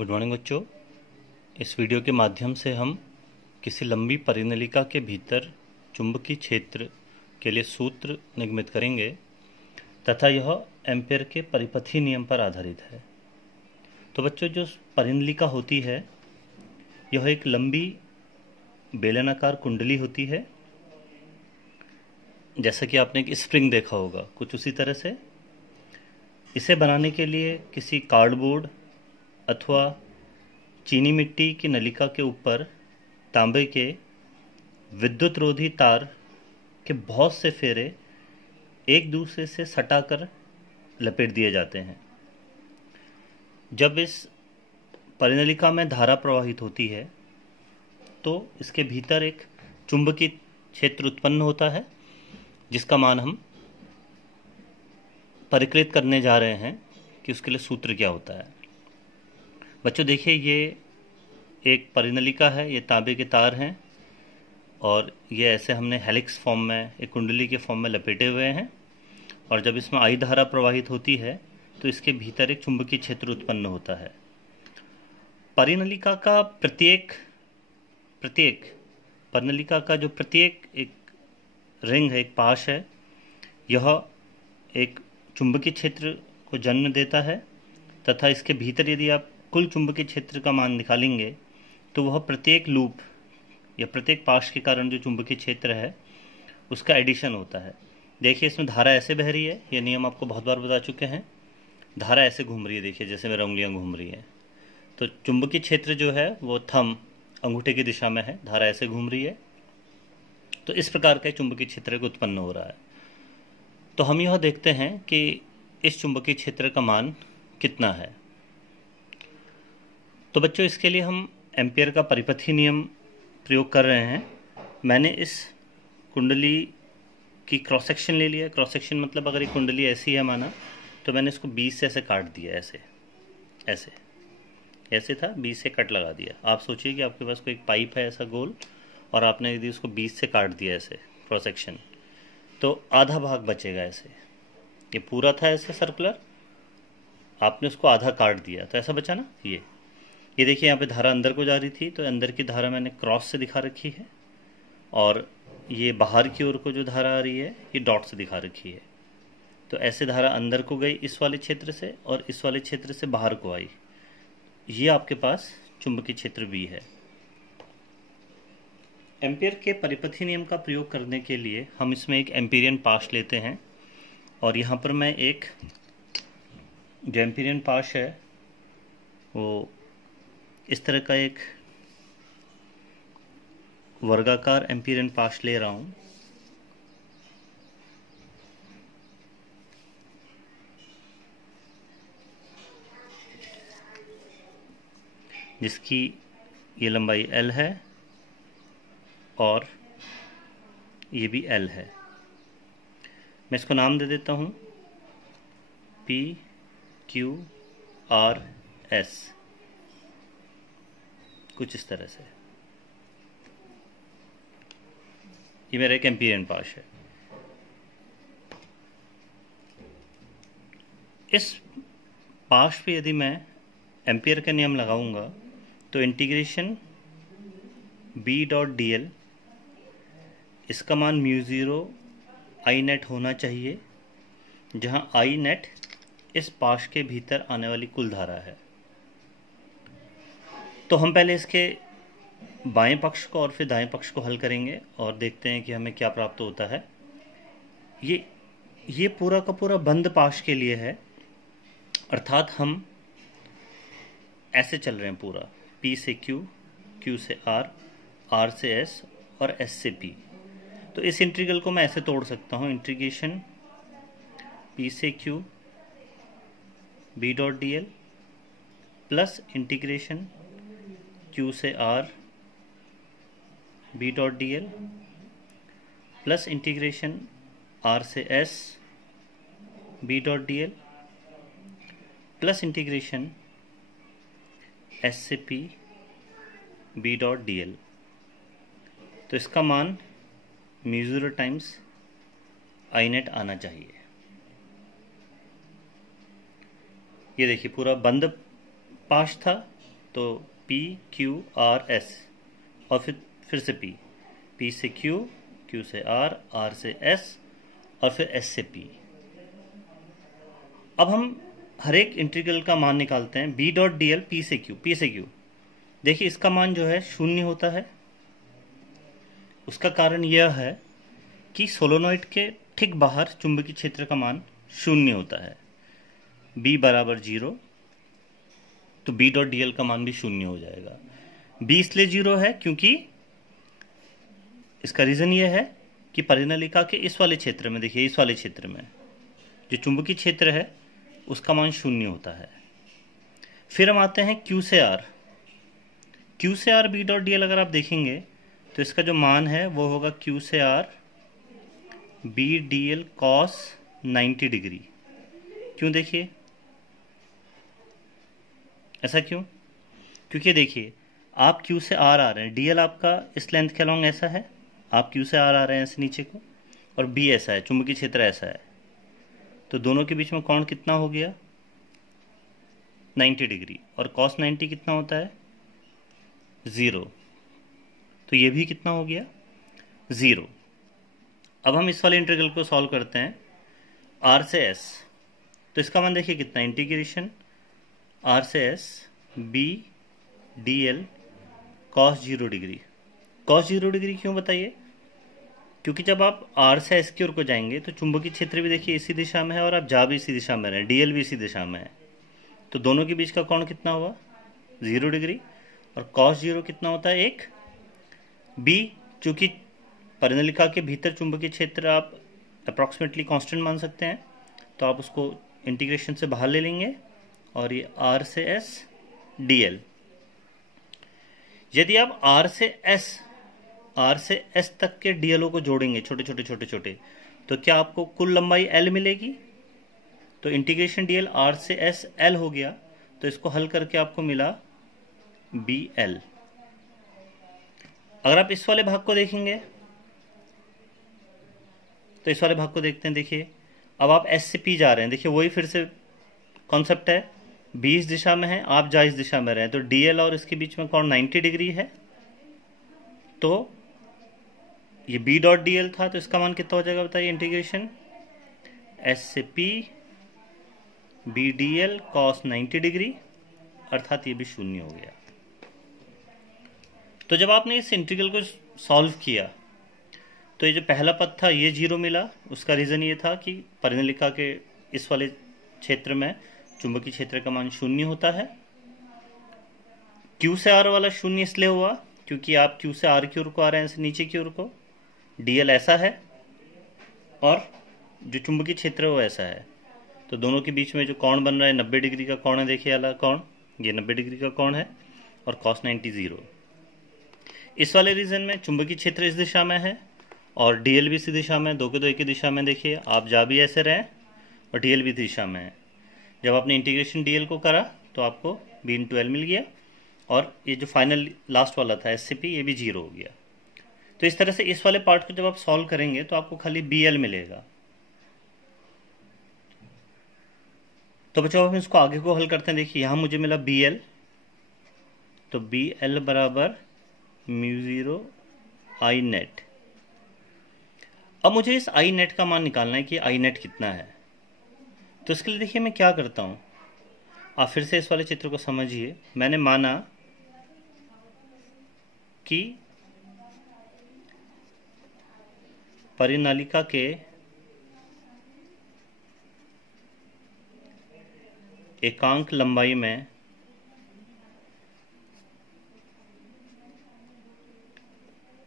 Good morning बच्चों। इस video के माध्यम से हम किसी लंबी परिनलिका के भीतर चुंबकीय क्षेत्र के लिए सूत्र निगमित करेंगे तथा यह एम्पेयर के परिपथीय नियम पर आधारित है। तो बच्चों, जो परिनलिका होती है यह एक लंबी बेलनाकार कुंडली होती है। जैसा कि आपने एक स्प्रिंग देखा होगा, कुछ उसी तरह से इसे बनाने के लिए किसी कार्डबोर्ड अथवा चीनी मिट्टी की नलिका के ऊपर तांबे के विद्युत रोधी तार के बहुत से फेरे एक दूसरे से सटाकर लपेट दिए जाते हैं। जब इस परिनलिका में धारा प्रवाहित होती है तो इसके भीतर एक चुंबकीय क्षेत्र उत्पन्न होता है, जिसका मान हम परिकलित करने जा रहे हैं कि उसके लिए सूत्र क्या होता है। बच्चों देखिए, ये एक परिनलिका है, ये तांबे के तार हैं और ये ऐसे हमने हेलिक्स फॉर्म में, एक कुंडली के फॉर्म में लपेटे हुए हैं। और जब इसमें आई धारा प्रवाहित होती है तो इसके भीतर एक चुंबकीय क्षेत्र उत्पन्न होता है। परिनलिका का प्रत्येक परिनलिका का जो प्रत्येक एक रिंग है, एक पाश है, यह एक चुंबकीय क्षेत्र को जन्म देता है तथा इसके भीतर यदि आप कुल चुंबकीय क्षेत्र का मान निकालेंगे तो वह प्रत्येक लूप या प्रत्येक पाश के कारण जो चुंबकीय क्षेत्र है उसका एडिशन होता है। देखिए, इसमें धारा ऐसे बह रही है, ये नियम आपको बहुत बार बता चुके हैं। धारा ऐसे घूम रही है, देखिए जैसे मेरी उंगलियां घूम रही हैं। तो चुंबकीय क्षेत्र जो है वो थंब अंगूठे की दिशा में है, धारा ऐसे घूम रही है। तो इस प्रकार का चुंबकीय क्षेत्र उत्पन्न हो रहा है। तो हम यह देखते हैं कि इस चुंबकीय क्षेत्र का मान कितना है। तो बच्चों, इसके लिए हम एम्पियर का परिपथीय नियम प्रयोग कर रहे हैं। मैंने इस कुंडली की क्रॉस सेक्शन ले लिया। क्रॉस सेक्शन मतलब अगर ये कुंडली ऐसी है माना, तो मैंने इसको 20 से ऐसे काट दिया, ऐसे था, 20 से कट लगा दिया। आप सोचिए कि आपके पास कोई एक पाइप है ऐसा गोल, और आपने यदि उसको 20 से काट दिया ऐसे क्रॉस सेक्शन, तो आधा भाग बचेगा। ऐसे ये पूरा था ऐसे सर्कुलर, आपने उसको आधा काट दिया तो ऐसा बचा ना। ये देखिए, यहाँ पे धारा अंदर को जा रही थी, तो अंदर की धारा मैंने क्रॉस से दिखा रखी है, और ये बाहर की ओर को जो धारा आ रही है ये डॉट से दिखा रखी है। तो ऐसे धारा अंदर को गई इस वाले क्षेत्र से, और इस वाले क्षेत्र से बाहर को आई। ये आपके पास चुंबकीय क्षेत्र B है। एम्पियर के परिपथीय नियम का प्रयोग करने के लिए हम इसमें एक एम्पीरियन पाश लेते हैं, और यहाँ पर मैं एक जो एम्पीरियन पाश है वो इस तरह का एक वर्गाकार एम्पीरियन पाश ले रहा हूँ। जिसकी ये लंबाई L है और ये भी L है। मैं इसको नाम दे देता हूँ P Q R S, कुछ इस तरह से। ये मेरा एक एम्पीरियन पाश है। इस पाश पे यदि मैं एम्पियर का नियम लगाऊंगा तो इंटीग्रेशन B.dl, इसका मान μ0 I नेट होना चाहिए, जहां I नेट इस पाश के भीतर आने वाली कुल धारा है। तो हम पहले इसके बाएं पक्ष को और फिर दाएं पक्ष को हल करेंगे और देखते हैं कि हमें क्या प्राप्त होता है। ये पूरा का पूरा बंद पाश के लिए है, अर्थात हम ऐसे चल रहे हैं पूरा, P से Q, Q से R, R से S और S से P। तो इस इंटीग्रल को मैं ऐसे तोड़ सकता हूँ, इंटीग्रेशन P से Q B.dl plus integration Q से R B.dl plus integration R से S B.dl plus integration S से P B.dl। तो इसका मान μ0 टाइम्स I नेट आना चाहिए। ये देखिए, पूरा बंद पाश था, तो P Q R S और फिर से P से Q, Q से R, R से S और फिर S से P। अब हम हर एक इंटीग्रल का मान निकालते हैं। B dot D L P से Q। देखिए इसका मान जो है शून्य होता है। उसका कारण यह है कि सोलोनॉइड के ठीक बाहर चुंबकीय क्षेत्र का मान शून्य होता है। B बराबर 0, तो B डॉट डी एल का मान भी शून्य हो जाएगा। B इसलिए 0 है क्योंकि इसका रीज़न ये है कि परिनलिका के इस वाले क्षेत्र में, देखिए इस वाले क्षेत्र में जो चुंबकीय क्षेत्र है उसका मान शून्य होता है। फिर हम आते हैं Q से R। Q से R B dot D L अगर आप देखेंगे तो इसका जो मान है वो होगा Q से R B D L cos 90 degree. क्यों, देखिए ऐसा क्यों? क्योंकि देखिए आप Q से R आ रहे हैं, DL आपका इस लेंथ के अलॉन्ग ऐसा है, आप Q से R आ रहे हैं ऐसे नीचे को, और B ऐसा है, चुंबकीय क्षेत्र ऐसा है, तो दोनों के बीच में कोण कितना हो गया? 90 डिग्री। और cos 90 कितना होता है? 0। तो ये भी कितना हो गया? 0। अब हम इस वाले इंटीग्रल को सॉल्व करते हैं R से S। तो इसका मान देखिए कितना, इंटीग्रेशन R से S B D L cos 0 degree. Cos 0 degree क्यों बताइए? क्योंकि जब आप R से S की ओर को जाएंगे तो चुंबकीय क्षेत्र भी देखिए इसी दिशा में है और आप जा भी इसी दिशा में रहे, DL भी इसी दिशा में है, तो दोनों के बीच का कोण कितना हुआ? 0 डिग्री। और cos 0 कितना होता है? 1। B चूंकि परिनलिका के भीतर चुंबकीय क्षेत्र आप अप्रॉक्सीमेटली कांस्टेंट मान सकते हैं, तो आप उसको इंटीग्रेशन से बाहर ले लेंगे और ये R से S DL। यदि आप R से S तक के DLO को जोड़ेंगे छोटे, तो क्या आपको कुल लंबाई L मिलेगी? तो इंटीग्रेशन DL R से S L हो गया, तो इसको हल करके आपको मिला BL। अगर आप इस वाले भाग को देखेंगे तो इस वाले भाग को देखते हैं, देखिए अब आप S से P जा रहे हैं, देखिए वही फिर से कॉन्सेप्ट है, B इस दिशा में है, आप जा इस दिशा में रहे हैं, तो DL और इसके बीच में कोण 90 डिग्री है, तो ये B डॉट डी एल था, तो इसका मान कितना हो जाएगा बताइए? इंटीग्रेशन S से P B D L cos 90 degree, अर्थात ये भी शून्य हो गया। तो जब आपने इस इंटीग्रल को सॉल्व किया तो ये जो पहला पद था ये 0 मिला। उसका रीज़न ये था कि परिनलिका के इस वाले क्षेत्र में चुंबकीय क्षेत्र का मान शून्य होता है। Q से R वाला शून्य इसलिए हुआ क्योंकि आप Q से R की ओर को आ रहे हैं, ऐसे नीचे की ओर को, DL ऐसा है और जो चुंबकीय क्षेत्र है वो ऐसा है, तो दोनों के बीच में जो कोण बन रहा है 90 डिग्री का कोण है, देखिए वाला कोण, ये 90 डिग्री का कोण है, और cos 90 0। इस वाले रीजन में चुंबकीय क्षेत्र इस दिशा में है और DL भी इसी दिशा में, दो के दो एक ही दिशा में, देखिए आप जा भी ऐसे रहे और DL भी दिशा में है। जब आपने इंटीग्रेशन DL को करा तो आपको B इंटू एल मिल गया, और ये जो फाइनल लास्ट वाला था SCP ये भी 0 हो गया। तो इस तरह से इस वाले पार्ट को जब आप सॉल्व करेंगे तो आपको खाली BL मिलेगा। तो बच्चों हम इसको आगे को हल करते हैं। देखिए यहाँ मुझे मिला BL, तो BL बराबर μ0 I नेट। अब मुझे इस I नेट का मान निकालना है कि I नेट कितना है। तो इसके लिए देखिए मैं क्या करता हूँ, आप फिर से इस वाले चित्र को समझिए। मैंने माना कि परिनालिका के एकांक लंबाई में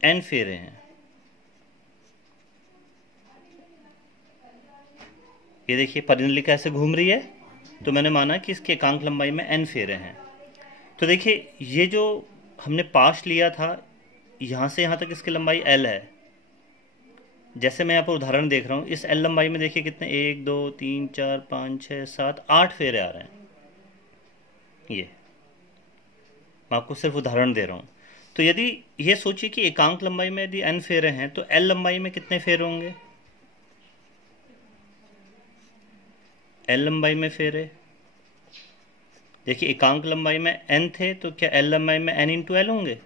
n फेरे हैं। ये देखिए परिनलिका ऐसे घूम रही है, तो मैंने माना कि इसके एकांक लंबाई में n फेरे हैं। तो देखिए ये जो हमने पाश लिया था यहाँ से यहाँ तक इसकी लंबाई l है। जैसे मैं यहाँ पर उदाहरण देख रहा हूँ, इस l लंबाई में देखिए कितने 1 2 3 4 5 6 7 8 फेरे आ रहे हैं। ये मैं आपको सिर्फ उदाहरण दे रहा हूँ। तो यदि ये सोचिए कि एकांक लंबाई में यदि n फेरे हैं तो l लंबाई में कितने फेरे होंगे? l लंबाई में फेरे देखिए एकांक लंबाई में n थे, तो क्या l लंबाई में n इंटू एल होंगे?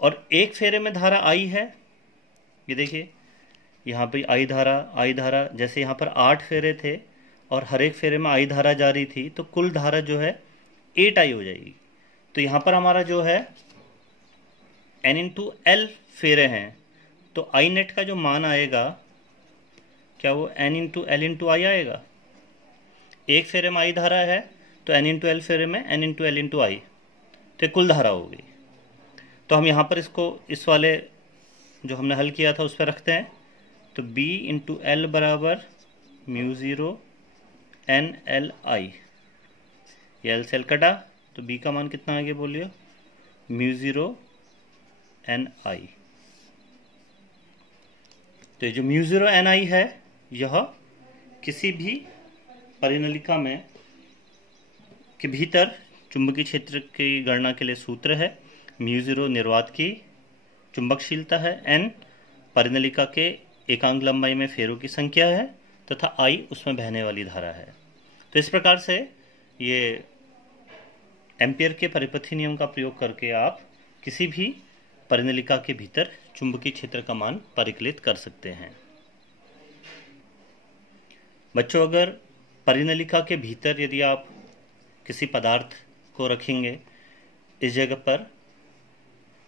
और एक फेरे में धारा I है, ये देखिए यहाँ पे I धारा, जैसे यहाँ पर 8 फेरे थे और हर एक फेरे में I धारा जा रही थी, तो कुल धारा जो है 8I हो जाएगी। तो यहाँ पर हमारा जो है n इंटू एल फेरे हैं, तो I नेट का जो मान आएगा, क्या वो n इंटू एल इंटू आई आएगा? एक फेरे में I धारा है, तो n इंटू एल फेरे में n इंटू एल इंटू आई, तो कुल धारा होगी। तो हम यहाँ पर इसको इस वाले जो हमने हल किया था उस पर रखते हैं, तो b इंटू एल बराबर mu zero n L I, ये एल से एल कटा, तो b का मान कितना आ गया बोलिए? म्यू ज़ीरो n आई। तो ये जो म्यू ज़ीरो n आई है, यह किसी भी परिनलिका में के भीतर चुंबकीय क्षेत्र की गणना के लिए सूत्र है। म्यू ज़ीरो निर्वात की चुंबकशीलता है, n परिनलिका के एकांक लंबाई में फेरों की संख्या है, तथा I उसमें बहने वाली धारा है। तो इस प्रकार से ये एम्पियर के परिपथी नियम का प्रयोग करके आप किसी भी परिनलिका के भीतर चुंबकीय क्षेत्र का मान परिकलित कर सकते हैं। बच्चों, अगर परिनलिका के भीतर यदि आप किसी पदार्थ को रखेंगे इस जगह पर,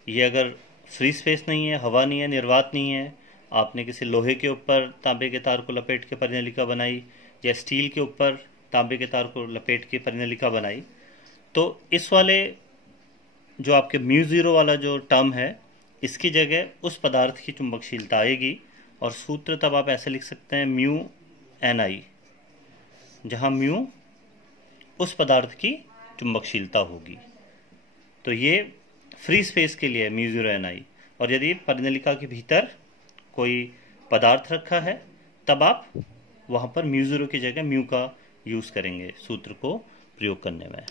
ये अगर फ्री स्पेस नहीं है, हवा नहीं है, निर्वात नहीं है, आपने किसी लोहे के ऊपर तांबे के तार को लपेट के परिनलिका बनाई या स्टील के ऊपर तांबे के तार को लपेट के परिनलिका बनाई, तो इस वाले जो आपके म्यू ज़ीरो वाला जो टर्म है, इसकी जगह उस पदार्थ की चुंबकशीलता आएगी, और सूत्र तब आप ऐसे लिख सकते हैं म्यू एन आई, जहाँ म्यू उस पदार्थ की चुंबकशीलता होगी। तो ये फ्री स्पेस के लिए म्यू ज़ीरो एन आई। और यदि परिनलिका के भीतर कोई पदार्थ रखा है, तब आप वहाँ पर म्यू ज़ीरो की जगह म्यू का यूज़ करेंगे सूत्र को प्रयोग करने में।